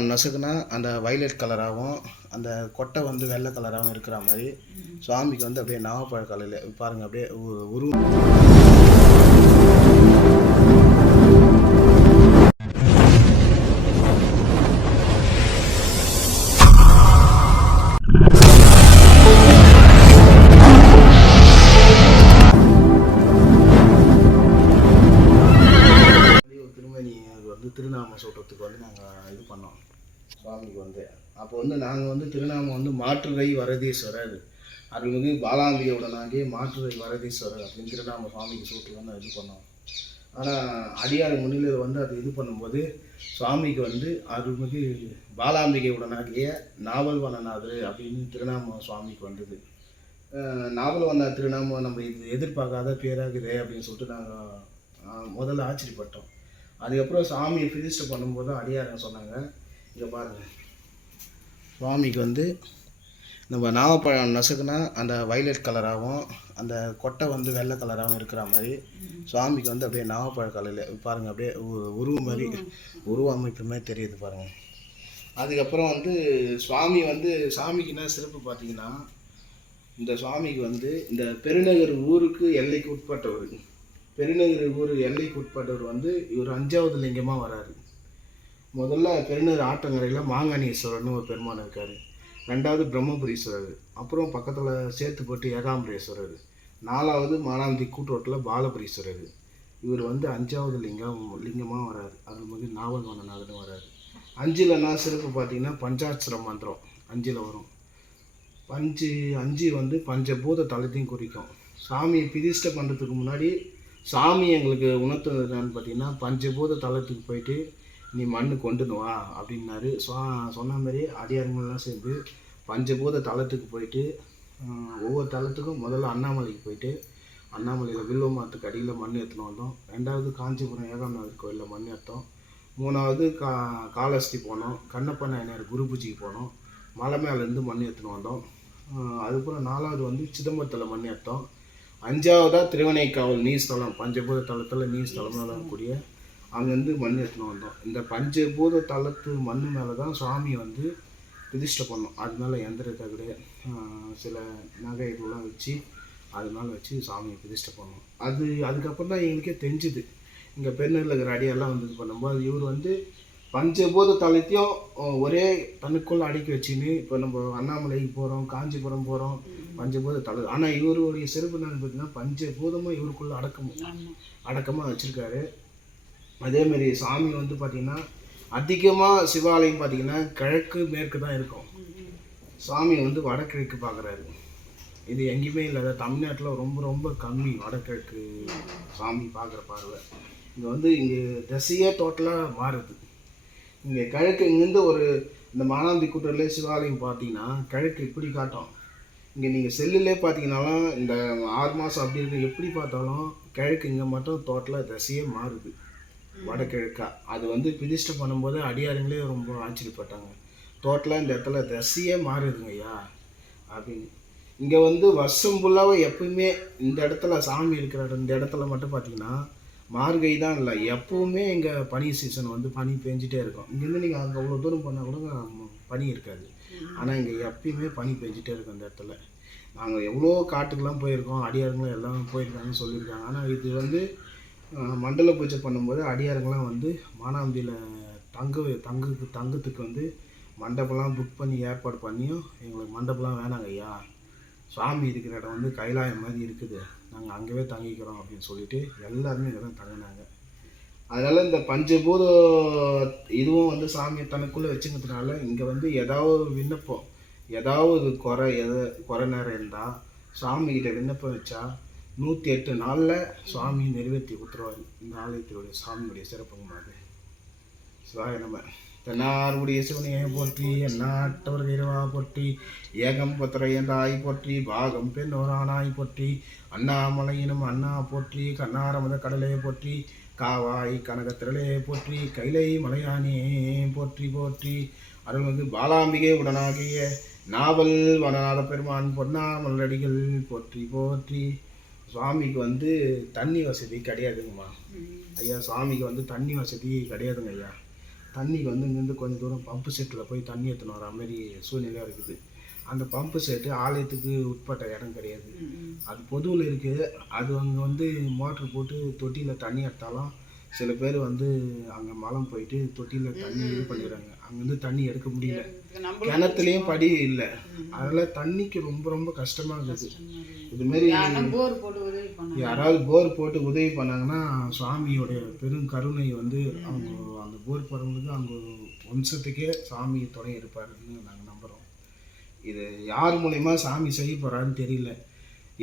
நான் நசுக்குனா அந்த வைலட் கலராகவும் அந்த கொட்டை வந்து வெள்ளை கலராகவும் இருக்கிற மாதிரி சுவாமிக்கு வந்து அப்படியே நாவப்பழ கலையில் பாருங்கள் அப்படியே உ- உருவம் ஒரு திருமணி வந்து திருநாம சொல்கிறதுக்கு வந்து நாங்கள் இது பண்ணோம். சுவாமிக்கு வந்து அப்போ வந்து நாங்கள் வந்து திருநாமம் வந்து மாற்றுரை வரதீஸ்வரர். அருள்மிகு நாங்கே மாற்றுரை வரதீஸ்வரர் அப்படின்னு திருநாம சுவாமிக்கு சூட்டு வந்து இது பண்ணோம். ஆனால் அடியார் முன்னிலையில் வந்து அது இது பண்ணும்போது சுவாமிக்கு வந்து அருள்மிகு பாலாம்பிகையுடனாகிய நாவல் வனநாதர் அப்படின்னு திருநாமம் சுவாமிக்கு வந்தது. நாவல் வண்ண திருநாமம் நம்ம இது எதிர்பார்க்காத பேராகுதே அப்படின்னு சொல்லிட்டு நாங்கள் முதல்ல ஆச்சரியப்பட்டோம். அதுக்கப்புறம் சாமியை பிரதிஷ்டை பண்ணும்போது அடியாரங்க சொன்னாங்க இங்கே பாருங்க. சுவாமிக்கு வந்து நம்ம நாகப்பழம் நசுக்குனா அந்த வைலட் கலராகவும் அந்த கொட்டை வந்து வெள்ளை கலராகவும் இருக்கிற மாதிரி சுவாமிக்கு வந்து அப்படியே நாகப்பழ கலரில் பாருங்கள் அப்படியே உருவம் மாதிரி உருவ அமைப்பு மாதிரி தெரியுது பாருங்கள் அதுக்கப்புறம் வந்து சுவாமி வந்து சாமிக்கு என்ன சிறப்பு பார்த்தீங்கன்னா இந்த சுவாமிக்கு வந்து இந்த பெருநகர் ஊருக்கு எல்லைக்கு உட்பட்டவர். பெருநகர் ஊர் எல்லைக்கு உட்பட்டவர் வந்து இவர் அஞ்சாவது லிங்கமாக வராரு. முதல்ல பெருநர் ஆற்றங்கரையில் மாங்கனீஸ்வரர்னு ஒரு பெருமான் இருக்கார். ரெண்டாவது பிரம்மபுரீஸ்வரர். அப்புறம் பக்கத்தில் சேத்துப்பட்டு ஏகாம்பரேஸ்வரர். நாலாவது மானாந்தி கூட்டோட்டில் பாலபுரீஸ்வரர். இவர் வந்து அஞ்சாவது லிங்கம் லிங்கமாக வராரு. அது மாதிரி நாவல் வனநாதன் வராரு. அஞ்சில் என்ன சிறப்பு பார்த்தீங்கன்னா பஞ்சாட்சர மந்திரம் அஞ்சில் வரும். பஞ்சு அஞ்சு வந்து பஞ்சபூத தலத்தையும் குறிக்கும். சாமியை பிரதிஷ்டை பண்ணுறதுக்கு முன்னாடி சாமி எங்களுக்கு உணர்த்து என்னன்னு பார்த்தீங்கன்னா பஞ்சபூத தலத்துக்கு போயிட்டு நீ மண்ணு கொண்டுன்னு வா அப்படின்னாரு. சொ சொன்ன மாதிரி அடியாருங்கள்லாம் சேர்ந்து பஞ்சபூத தலத்துக்கு போயிட்டு ஒவ்வொரு தலத்துக்கும் முதல்ல அண்ணாமலைக்கு போயிட்டு அண்ணாமலையில் வில்வமரத்துக்கு அடியில் மண் எடுத்துன்னு வந்தோம். ரெண்டாவது காஞ்சிபுரம் ஏகாமநாதர் கோயிலில் மண் எடுத்தோம் மூணாவது கா காலஸ்தி போனோம். கண்ணப்ப நாயனார் குரு பூஜைக்கு போனோம். மலை மேலேருந்து மண் எடுத்துன்னு வந்தோம். அதுக்கப்புறம் நாலாவது வந்து சிதம்பரத்தில் மண் எடுத்தோம் அஞ்சாவதாக திருவனைக்காவல் நீர்ஸ்தலம் பஞ்சபூத தலத்தில் நீர்ஸ்தலம்னு வரக்கூடிய அங்கேருந்து மண் எடுத்துன்னு வந்தோம். இந்த பஞ்சபூத தலத்து மண் மேலே தான் சுவாமி வந்து பிரதிஷ்டை பண்ணோம். அது மேலே எந்திர தகடு சில நகைகள்லாம் வச்சு அது மேலே வச்சு சாமியை பிரதிஷ்டை பண்ணோம். அது அதுக்கப்புறம் தான் எங்களுக்கே தெரிஞ்சுது. இங்கே பெருநூரில் இருக்கிற அடியெல்லாம் வந்து பண்ணும்போது இவர் வந்து பஞ்சபூத தலத்தையும் அஹ், ஒரே தனக்குள்ள அடக்கி வச்சுன்னு இப்போ நம்ம அண்ணாமலைக்கு போகிறோம் காஞ்சிபுரம் போகிறோம் பஞ்சபூத தலை ஆனால் இவருடைய சிறப்பு என்னன்னு பார்த்தீங்கன்னா பஞ்சபூதமும் இவருக்குள்ள அடக்கம் அடக்கமாக வச்சுருக்காரு. அதேமாரி சாமி வந்து பார்த்திங்கன்னா அதிகமாக சிவாலயம் பார்த்திங்கன்னா கிழக்கு மேற்கு தான் இருக்கும். சாமி வந்து வடகிழக்கு பார்க்குறாரு இது எங்கேயுமே இல்லாத தமிழ்நாட்டில் ரொம்ப ரொம்ப கம்மி வடகிழக்கு சாமி பார்க்குற பார்வை. இங்கே வந்து இங்கே திசையே டோட்டலாக மாறுது. இங்கே கிழக்கு இங்கேருந்து ஒரு இந்த மானாந்தி கூட்டரில் சிவாலயம் பார்த்தீங்கன்னா கிழக்கு இப்படி காட்டும். இங்கே நீங்கள் செல்லுலே பார்த்தீங்கன்னாலும் இந்த ஆறு மாதம் அப்படி இருக்கு. எப்படி பார்த்தாலும் கிழக்கு இங்கே மட்டும் டோட்டலாக திசையே மாறுது. வடகிழக்கா. அது வந்து பிரதிஷ்டை பண்ணும்போது அடியாருங்களே ரொம்ப ஆச்சரியப்பட்டாங்க டோட்டலாக இந்த இடத்துல திசையே மாறுதுங்க ஐயா அப்படின்னு. இங்கே வந்து வருஷம் ஃபுல்லாகவே எப்பவுமே இந்த இடத்துல சாமி இருக்கிற இந்த இடத்துல மட்டும் பார்த்தீங்கன்னா மார்கழி தான் இல்லை எப்போவுமே இங்கே பனி சீசன் வந்து பனி பெஞ்சிட்டே இருக்கும். இங்கேருந்து நீங்கள் அங்கே அவ்வளோ தூரம் பண்ணால் கூட பனி இருக்காது. ஆனால் இங்கே எப்பயுமே பனி பெஞ்சிட்டே இருக்கும் இந்த இடத்துல. நாங்கள் எவ்வளோ காட்டுக்கெலாம் போயிருக்கோம் அடியாருங்களும் எல்லாம் போயிருக்காங்கன்னு சொல்லியிருக்காங்க. ஆனால் இது வந்து மண்டல பூஜை பண்ணும்போது அடியாருங்கெல்லாம் வந்து மானாந்தியில் தங்க தங்குக்கு தங்கத்துக்கு வந்து மண்டபம்லாம் புக் பண்ணி ஏற்பாடு பண்ணியும் எங்களுக்கு மண்டபம்லாம் வேணாங்க ஐயா. சுவாமி இருக்கிற இடம் வந்து கைலாயம் மாதிரி இருக்குது. நாங்கள் அங்கேவே தங்கிக்கிறோம் அப்படின்னு சொல்லிட்டு எல்லாருமே இங்கே தான் தங்கினாங்க. அதனால் இந்த பஞ்சபூத இதுவும் வந்து சாமியை தனக்குள்ளே வச்சுக்கிறதுனால இங்கே வந்து ஏதாவது விண்ணப்பம் ஏதாவது குறை எதை குறை நேரம் இருந்தால் சாமிகிட்ட விண்ணப்பம் வச்சா நூற்றி எட்டு நாளில் சுவாமி நிறைவேற்றி கொடுத்துருவார் இந்த ஆலயத்தினுடைய சாமியுடைய சிறப்பு அது சிவாய நம்ம தென்னாருடைய சிவனையை போற்றி எந்நாட்டவர் இரவா போற்றி ஏகம் பத்திரையந்தாய் போற்றி பாகம் பெண்ணோரானாய் போற்றி அண்ணாமலையினும் அண்ணா போற்றி கண்ணாரமத கடலே போற்றி காவாய் கனகத்திரளே போற்றி கைலை மலையானே போற்றி போற்றி. அருள் வந்து பாலாம்பிகை உடனாகிய நாவல் வனநாத பெருமான் பொன்னாமலடிகள் போற்றி போற்றி. சுவாமிக்கு வந்து தண்ணி வசதி கிடையாதுங்கம்மா. ஐயா சுவாமிக்கு வந்து தண்ணி வசதி கிடையாதுங்க ஐயா. தண்ணிக்கு வந்து இங்கேருந்து கொஞ்சம் தூரம் பம்பு செட்டில் போய் தண்ணி எடுத்துன்னு வர மாதிரி சூழ்நிலையாக இருக்குது. அந்த பம்பு செட்டு ஆலயத்துக்கு உட்பட்ட இடம் கிடையாது. அது பொதுவில் இருக்குது அது அங்கே வந்து மோட்ரு போட்டு தொட்டியில் தண்ணி எடுத்தாலும் சில பேர் வந்து அங்கே மலம் போயிட்டு தொட்டியில் தண்ணி இது பண்ணிடுறாங்க. அங்கேருந்து தண்ணி எடுக்க முடியல. கிணத்துலேயும் படி இல்லை. அதெல்லாம் தண்ணிக்கு ரொம்ப ரொம்ப கஷ்டமாக இருக்குது இதுமாரி யாராவது போர் போட்டு உதவி பண்ணாங்கன்னா சுவாமியோடைய பெரும் கருணை வந்து அவங்க அந்த போர் போடுறவங்களுக்கு அவங்க வம்சத்துக்கே சாமி துணை இருப்பாருன்னு நாங்கள் நம்புகிறோம் இது யார் மூலயமா சாமி செய்ய போகிறாருன்னு தெரியல.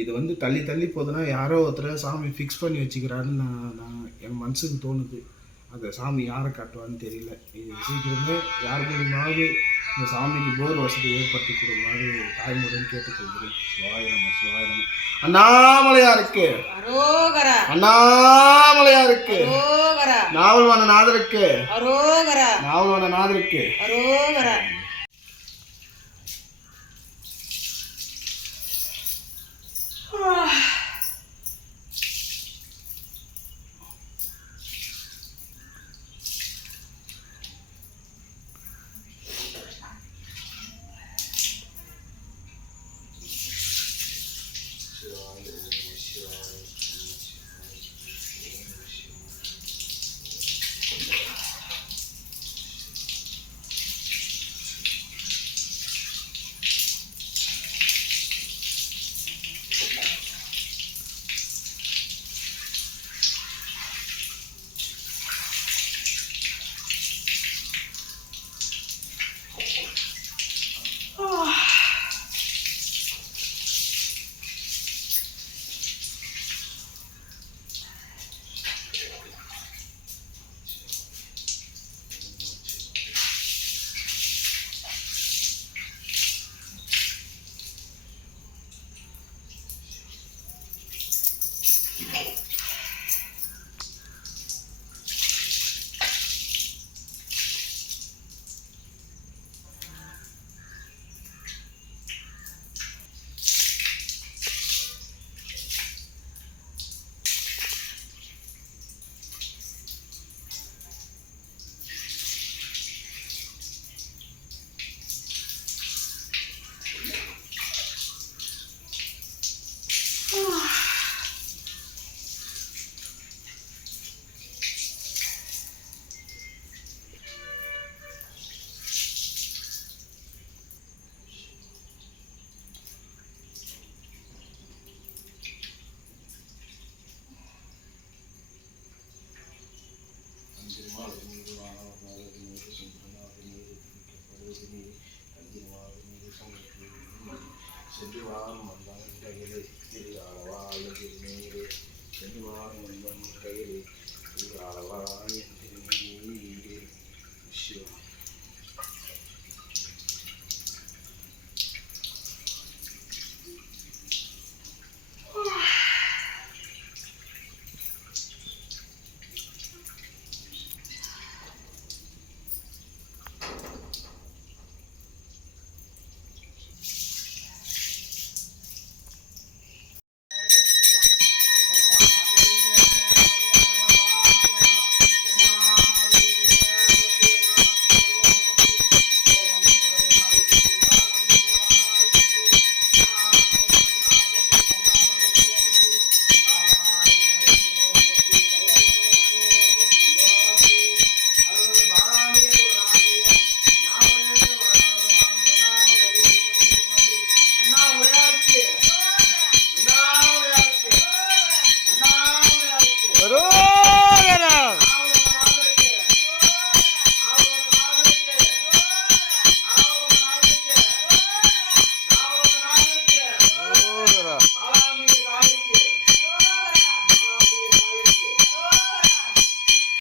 இது வந்து தள்ளி தள்ளி போகுதுன்னா யாரோ ஒருத்தரை சாமி ஃபிக்ஸ் பண்ணி வச்சுக்கிறாருன்னு நான் நான் என் மனசுக்கு தோணுது. அந்த சாமி யாரை காட்டுவான்னு தெரியல. இது சீக்கிரமே யார் மூலியமாவது இந்த சாமிக்கு போர் வசதி ஏற்படுத்தி கொடுக்குமாறு தாய்மொழின்னு கேட்டுக்கொள்கிறேன். சிவாய நம்ம சிவாய நம்ம அண்ணாமலையாருக்கு. அரோகரா. அண்ணாமலையாருக்கு. அரோகரா. நாவல்வான நாதருக்கு. நாவல்வான நாதருக்கு. அரோகரா.